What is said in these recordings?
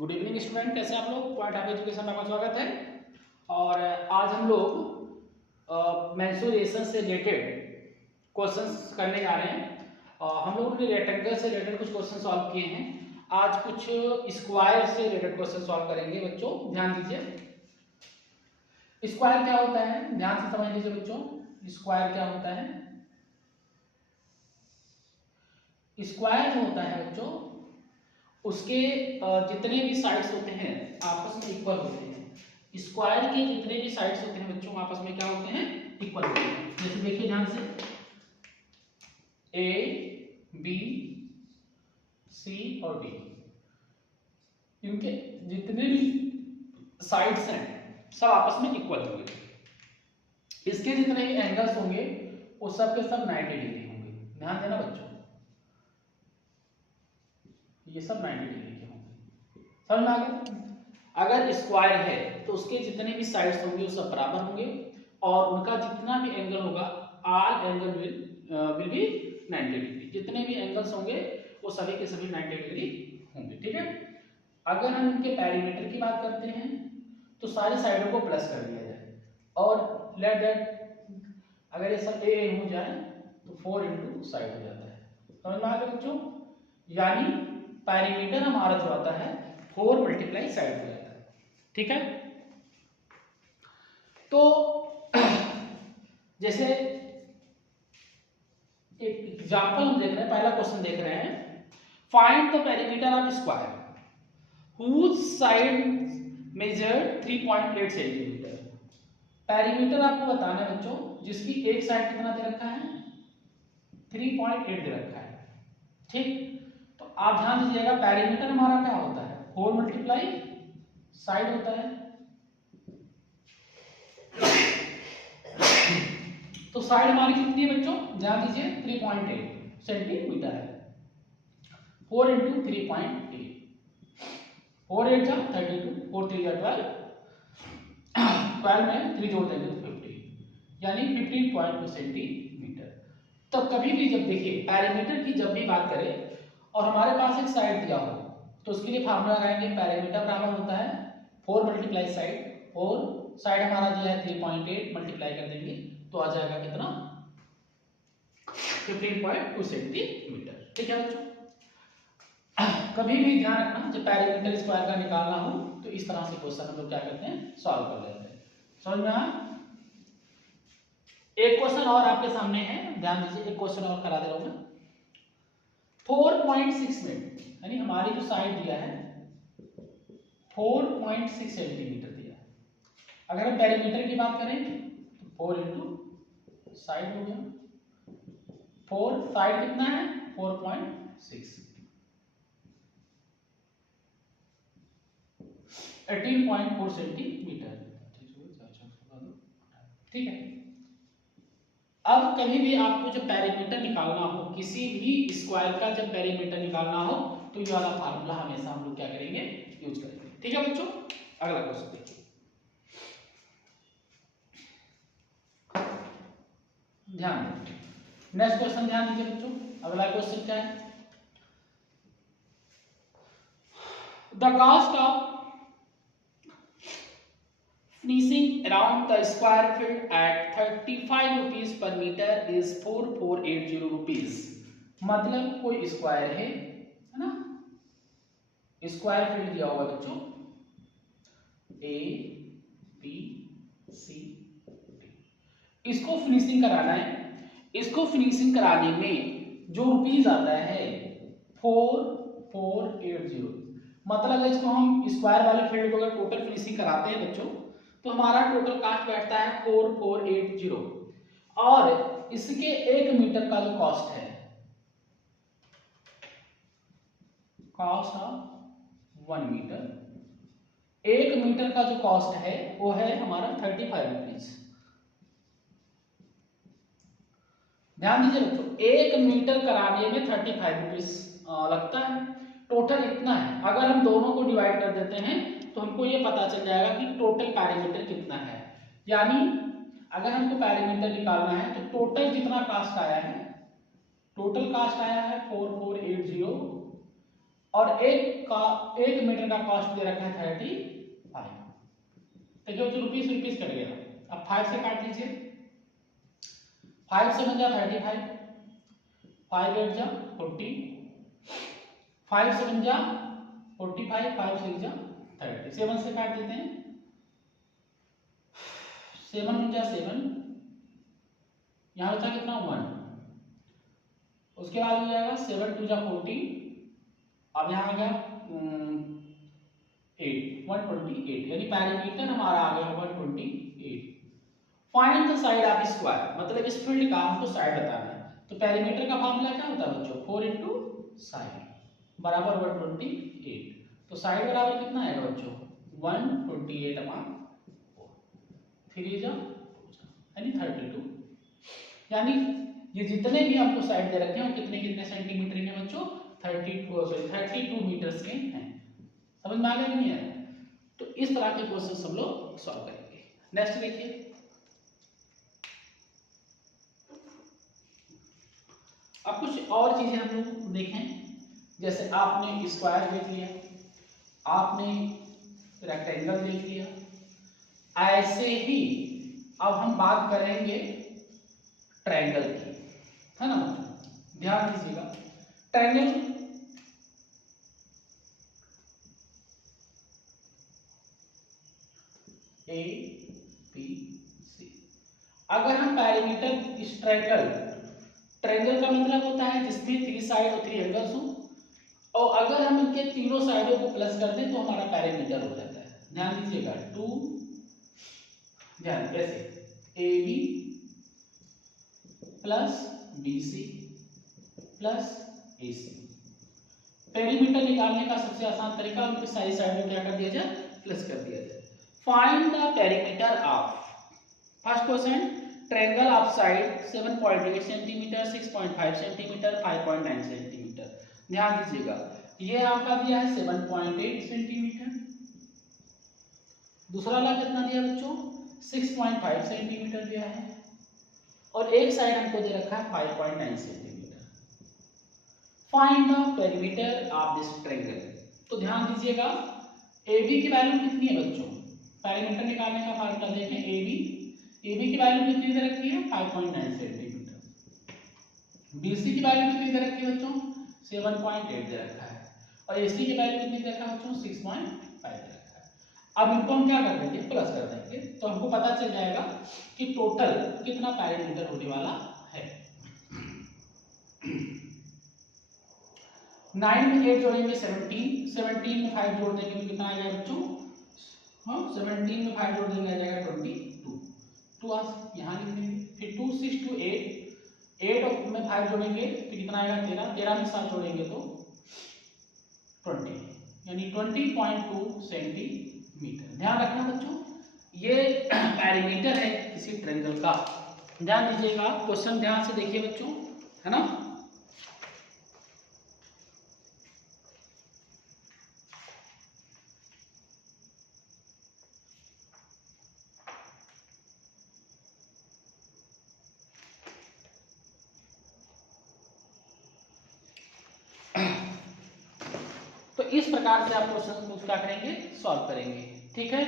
Good evening student, कैसे आप लोग। पॉइंट ऑफ एजुकेशन में आपका स्वागत है। और आज हम लोग मेंसुरेशन से रिलेटेड क्वेश्चंस करने जा रहे हैं। हम लोगों ने रेक्टेंगल से रिलेटेड कुछ क्वेश्चन सॉल्व किए हैं। आज कुछ स्क्वायर से रिलेटेड क्वेश्चन सॉल्व करेंगे। बच्चों ध्यान दीजिए, स्क्वायर क्या होता है, ध्यान से समझ लीजिए बच्चों। स्क्वायर क्या होता है? स्क्वायर जो होता है बच्चों, उसके जितने भी साइड्स होते हैं आपस में इक्वल होते हैं। स्क्वायर के जितने भी साइड्स होते हैं बच्चों आपस में क्या होते हैं? इक्वल होते हैं। जैसे देखिए ध्यान से, ए बी सी और डी, इनके जितने भी साइड्स हैं सब आपस में इक्वल होंगे। इसके जितने भी एंगल्स होंगे वो सब के सब 90 डिग्री होंगे। ध्यान देना बच्चों, ये सब 90 डिग्री के होंगे। समझ में आ गया? अगर स्क्वायर है तो उसके जितने भी साइड्स होंगे वो सब बराबर होंगे और उनका जितना भी एंगल होगा all angle will be 90 degree. जितने भी एंगल्स होंगे वो सभी के सभी 90 डिग्री होंगे। ठीक है। अगर हम इनके पेरीमीटर की बात करते हैं तो सारे साइडों को प्लस कर दिया जाए और लेट दैट अगर ये सब ए हो जाए तो 4 इंटू साइड हो जाता है। समझ में आ गया बच्चों? यानी पेरीमीटर हमारा जो आता है 4 मल्टीप्लाई साइड हो जाता है। ठीक है। तो जैसे एक एग्जांपल हम देख रहे हैं, पहला क्वेश्चन देख रहे हैं, find the perimeter of square whose side measure 3.8 centimetre. Perimeter आपको बताना है बच्चों जिसकी एक साइड कितना दे रखा है? 3.8 दे रखा है। ठीक। तो आप ध्यान दीजिएगा, पेरीमीटर हमारा क्या होता है? 4 मल्टीप्लाई साइड होता है। तो साइड हमारी कितनी है बच्चों? ध्यान दीजिए, 3.8 सेंटीमीटर है। 4 इंटू 3.8, 4 8 जा 32, 4 3 जा 12, 12 में 3 जोड़ देंगे तो 15, यानी 15.2 सेंटीमीटर। तो कभी भी जब देखिए पैरामीटर की जब भी बात करें और हमारे पास एक साइड दिया हो तो उसके लिए फार्मूला लगाएंगे। पैरामीटर बराबर होता है 4 मल्टीप्लाई साइड, 4 साइड हमारा दिया है 3.8, मल्टीप्लाई कर देंगे तो आ जाएगा कितना? 15.2 सेंटीमीटर। ठीक है बच्चों। कभी भी ध्यान रखना जब पैरामीटर स्क्वायर का निकालना हो तो इस तरह से क्वेश्चन हम लोग क्या करते हैं? सॉल्व कर लेते हैं। समझ में आया? एक क्वेश्चन और आपके सामने है, ध्यान दीजिए, एक क्वेश्चन और करा दे रहा हूं मैं। 4.6 मिनट यानी हमारी जो साइड दिया है 4.6 सेंटीमीटर दिया है। अगर हम पेरीमीटर की बात करें तो 4 इंटू साइड हो गया। 4 साइड कितना है? 4.6, 18.4 सेंटीमीटर। ठीक है। अब कभी भी आपको जब पेरीमीटर निकालना हो, किसी भी स्क्वायर का जब पेरीमीटर निकालना हो तो ये वाला फार्मूला हमेशा हम लोग क्या करेंगे? यूज करेंगे। ठीक है बच्चों। अगला क्वेश्चन देखिए, ध्यान दें। नेक्स्ट क्वेश्चन ध्यान दीजिए बच्चों। अगला क्वेश्चन क्या है? The cost of finishing around the square field at 35 rupees per meter is 4480 rupees। मतलब कोई स्क्वायर है ना, स्क्वायर फील्ड दिया हुआ बच्चों ए बी सी डी, इसको फिनिशिंग कराना है। इसको फिनिशिंग कराने में जो रुपीस आता है 4480। मतलब इसको हम स्क्वायर वाले फील्ड को अगर टोटल फिनिशिंग कराते हैं बच्चों तो हमारा टोटल कास्ट बैठता है 4480 और इसके 1 मीटर का जो कॉस्ट है, कॉस्ट ऑफ 1 मीटर, 1 मीटर का जो कॉस्ट है वो है हमारा 35 रुपीज। ध्यान दीजिए बच्चों, 1 मीटर कराने में 35 रुपीज लगता है। टोटल इतना है। अगर हम दोनों को डिवाइड कर देते हैं तो हमको ये पता चल जाएगा कि टोटल पैरामीटर कितना है। यानी अगर हमको पैरामीटर निकालना है तो टोटल जितना कास्ट आया है, टोटल कास्ट आया है 4480 और एक मीटर का कॉस्ट दे रखा है 35। देखिए बच्चों रुपीस रुपीस कट गया। अब 5 से काट लीजिए, 5 से बन जा 35, 5 8 जा 40, 5 से बन जा 45, 5 से जा 30, 7 से काट देते हैं, 7 बन जा 7, यहाँ बचा कितना 1, उसके बाद हो जाएगा 7 2 जा 40, अब यहाँ आ गया 128, यानी पैरामीटर हमारा आ गया 128। Find the side of square, मतलब इस फील्ड का हमको साइड बताना है। तो पैरामीटर का फार्मूला क्या होता है बच्चों, 4 इंटू साइड बराबर 128। तो साइड बराबर कितना आएगा बच्चों 128 अपॉन 4, फिर ये जा यानी 32, यानी ये जितने भी आपको साइड दे रखे हैं वो कितने कितने सेंटीमीटर के बच्चों 32 मीटर्स के हैं। समझ में आ गया नहीं है? तो इस तरह के क्वेश्चन हम लोग सॉल्व करेंगे। नेक्स्ट देखिए, अब कुछ और चीजें हम लोग देखें। जैसे आपने स्क्वायर देख लिया, आपने रेक्टेंगल देख लिया, ऐसे ही अब हम बात करेंगे ट्रायंगल की, है ना बच्चों? ध्यान दीजिएगा, ट्रायंगल ए बी सी, अगर हम पैरामीटर इस ट्रायंगल का मतलब होता है जिसमें 3 साइड और 3 एंगल्स हो, और अगर हम इनके तीनों साइडों को प्लस कर दें तो हमारा पैरामीटर हो जाता है। ध्यान दीजिएगा, 2 ध्यान ऐसे A B plus B C plus A C. Perimeter निकालने का सबसे आसान तरीका उनकी सारी साइडों क्या कर दिया जाए, प्लस कर दिया जाए। Find the perimeter of, first question, triangle of side 7.8 centimetre, 6.5 centimetre, 5.9 centimetre. ध्यान दीजिएगा, ये आपका दिया है 7.8 सेंटीमीटर, दूसरा वाला कितना दिया बच्चों 6.5 सेंटीमीटर दिया है, और एक साइड हमको दे रखा है 5.9 centimetre. Find the perimeter of this triangle. तो ध्यान दीजिएगा, ए बी की वैल्यू कितनी है बच्चों, पेरीमीटर निकालने का फार्मूला देखें, ए बी की वैल्यू कितनी दे रखी है 5.9 सेंटीमीटर, बी सी की वैल्यू कितनी दे रखी है बच्चों 7.8 दे रखा है, और ए सी की वैल्यू कितनी दे रखा है बच्चों 6.5 दे रखा है। अब इनको हम क्या कर देंगे, प्लस कर देंगे, तो हमको पता चल जाएगा कि टोटल कितना पैरामीटर होने वाला है। 9 में 8 जोड़ेंगे 17, 17 में 5 जोड़ देंगे तो कितना आ जाएगा बच्चों, हाँ 17 में 5 जोड़ देंगे आ जाएगा 22, 2 यहाँ लिख देंगे, फिर 2 6 2 8 में 5 जोड़ेंगे तो कितना आएगा 13, 13 में 7 जोड़ेंगे तो 20, यानी 20.2 सेंटीमीटर। ध्यान रखना बच्चों, ये पैरामीटर है किसी ट्रायंगल का। ध्यान दीजिएगा, क्वेश्चन ध्यान से देखिए बच्चों, है ना। तो इस प्रकार से आप क्वेश्चन को क्या करेंगे, सॉल्व करेंगे, ठीक है।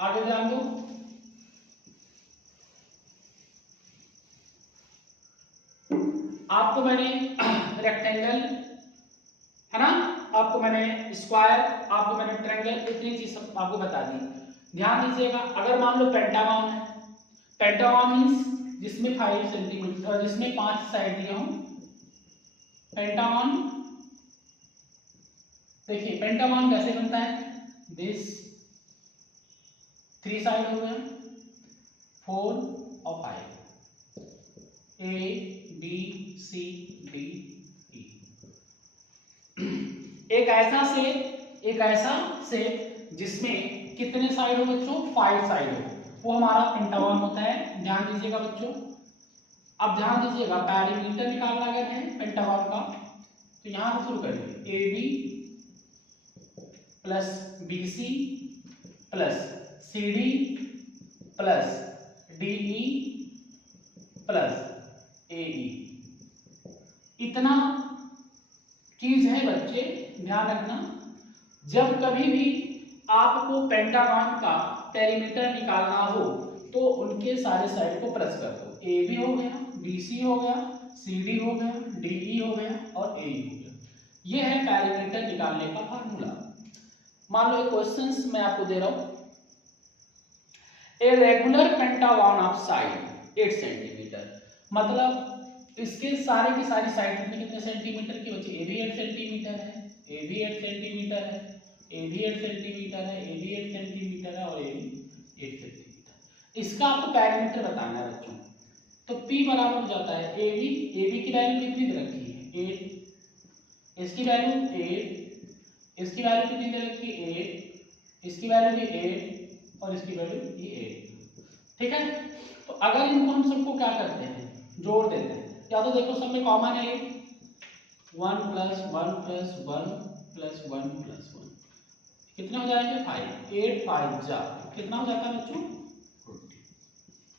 आगे ध्यान दो, आपको मैंने रेक्टेंगल, है ना, आपको मैंने स्क्वायर, आपको मैंने ट्रायंगल, इतनी चीज आपको बता दी। ध्यान दीजिएगा, अगर मान लो पेंटागन है, पेंटागन मींस जिसमें 5 सेंटीमीटर, जिसमें 5 साइड दिया हूं, पेंटागन, देखिए पेंटागन कैसे बनता है, दिस 3 साइड हो गए 4 और 5, A B C D E. एक ऐसा सेट जिसमें कितने साइड हो बच्चों, 5 साइड हो, वो हमारा पेंटागन होता है। ध्यान दीजिएगा बच्चों, अब ध्यान दीजिएगा, पैरीमीटर निकालना अगर है पेंटागन का तो यहां से शुरू करेंगे, A B plus B C plus C D plus D E plus A E. इतना चीज है बच्चे, ध्यान रखना, जब कभी भी आपको पेंटागन का पेरीमीटर निकालना हो तो उनके सारे साइड को प्रेस कर दो। ए बी हो गया, बी सी हो गया, सी डी हो गया, डी ई हो गया और ए हो गया। ये है पेरीमीटर निकालने का फार्मूला। मान लो एक क्वेश्चन मैं आपको दे रहा हूं, a regular pentagon of side 8 centimetre, मतलब इसके सारे की सारी साइड कितने सेंटीमीटर की बची? ए भी 8 सेंटीमीटर है, ए भी 8 सेंटीमीटर है, ए भी 8 सेंटीमीटर है, ए भी 8 सेंटीमीटर है और ए भी 8 सेंटीमीटर। इसका आपको पेरीमीटर बताना है बच्चों। तो P बराबर हो जाता है ए बी की वैल्यू कितनी दे रखी है? 8, इसकी वैल्यू 8, इसकी वैल्यू कितनी दे रखी है? 8, इसकी वैल्यू भी 8 और इसकी वैल्यू भी 8। ठीक है, तो अगर इनको हम सबको क्या करते हैं, जोड़ देते हैं, या तो देखो सब में कॉमन है 1 + 1 + 1 + 1 + 1, कितने हो जाएंगे? 5, 8 5 जा कितना हो जाता है बच्चों? 40।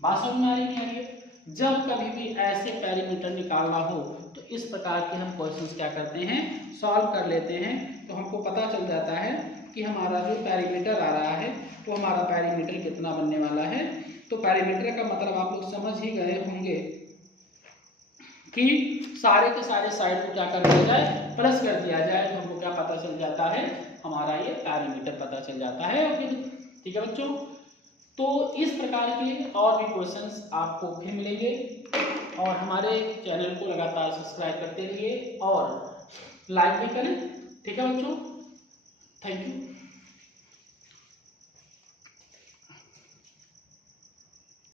बात समझ में आ रही है? जब कभी भी ऐसे पेरीमीटर निकालना हो तो इस प्रकार के हम क्वेश्चंस क्या करते हैं, सॉल्व कर लेते हैं। तो हमको पता चल जाता है कि हमारा जो पेरीमीटर आ रहा है तो हमारा पेरीमीटर कितना बनने वाला है। तो पेरीमीटर का मतलब आप लोग समझ ही गए होंगे कि सारे के सारे साइड को क्या कर दिया जाए, प्लस कर दिया जाए, तो हमको क्या पता चल जाता है, हमारा ये पेरीमीटर पता चल जाता है। ओके, ठीक है बच्चों। तो इस प्रकार के और भी क्वेश्चंस आपको फिर मिलेंगे और हमारे चैनल को लगातार सब्सक्राइब करते रहिए और लाइक भी करें। ठीक है बच्चों, थैंक यू।